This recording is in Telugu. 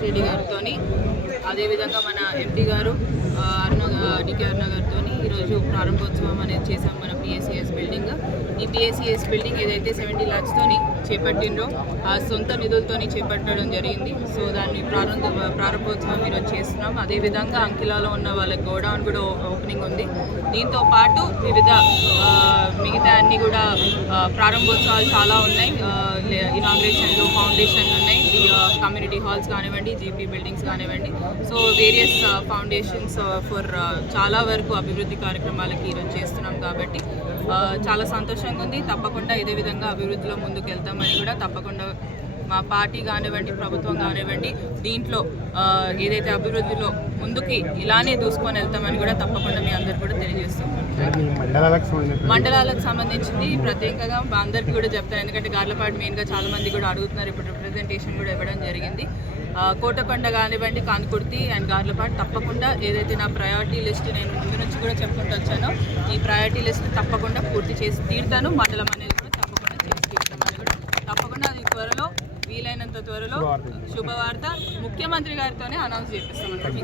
రెడ్డి గారితో అదేవిధంగా మన ఎంపీ గారు డికే అరుణ గారితో ఈరోజు ప్రారంభోత్సవం అనేది చేసాం. మన పిఎస్సిఎస్ బిల్డింగ్, ఈ పిఎస్సిఎస్ బిల్డింగ్ ఏదైతే 70 lakhsతో చేపట్టిండ్రో ఆ సొంత నిధులతో చేపట్టడం జరిగింది. సో దాన్ని ప్రారంభోత్సవం ఈరోజు చేస్తున్నాం. అదేవిధంగా అంకిలాలో ఉన్న వాళ్ళకి గోడౌన్ కూడా ఓపెనింగ్ ఉంది. దీంతో పాటు వివిధ మిగతా అన్ని కూడా ప్రారంభోత్సవాలు చాలా ఉన్నాయి. ఇనాగ్రేషన్లు, ఫౌండేషన్లు ఉన్నాయి. కమ్యూనిటీ హాల్స్ కానివ్వండి, జీపీ బిల్డింగ్స్ కానివ్వండి. సో వేరియస్ ఫౌండేషన్స్ ఫర్ చాలా వరకు అభివృద్ధి కార్యక్రమాలకి ఈరోజు చేస్తున్నాం కాబట్టి చాలా సంతోషంగా ఉంది. తప్పకుండా ఇదే విధంగా అభివృద్ధిలో ముందుకు వెళ్తామని కూడా తప్పకుండా మా పార్టీ కానివ్వండి, ప్రభుత్వం కానివ్వండి, దీంట్లో ఏదైతే అభివృద్ధిలో ముందుకి ఇలానే దూసుకొని వెళ్తామని కూడా తప్పకుండా మీ అందరు కూడా తెలియజేస్తాం. మండలాలకు సంబంధించింది ప్రత్యేకంగా అందరికీ కూడా చెప్తాను, ఎందుకంటే గార్లపాడు మెయిన్గా చాలా మంది కూడా అడుగుతున్నారు. ఇప్పుడు రిప్రజెంటేషన్ కూడా ఇవ్వడం జరిగింది. కోటకొండ కానివ్వండి, కాన్కుర్తి అండ్ గార్లపాడు తప్పకుండా ఏదైతే నా ప్రయారిటీ లిస్ట్ నేను ముందు నుంచి కూడా చెప్పుకుంటూ వచ్చానో ఈ ప్రయారిటీ లిస్ట్ తప్పకుండా పూర్తి చేసి తీరుతాను. మండలం అనేది కూడా తప్పకుండా చేసి తీరుతామని కూడా తప్పకుండా అది త్వరలో, వీలైనంత త్వరలో శుభవార్త ముఖ్యమంత్రి గారితోనే అనౌన్స్ చేపిస్తామన్నమాట.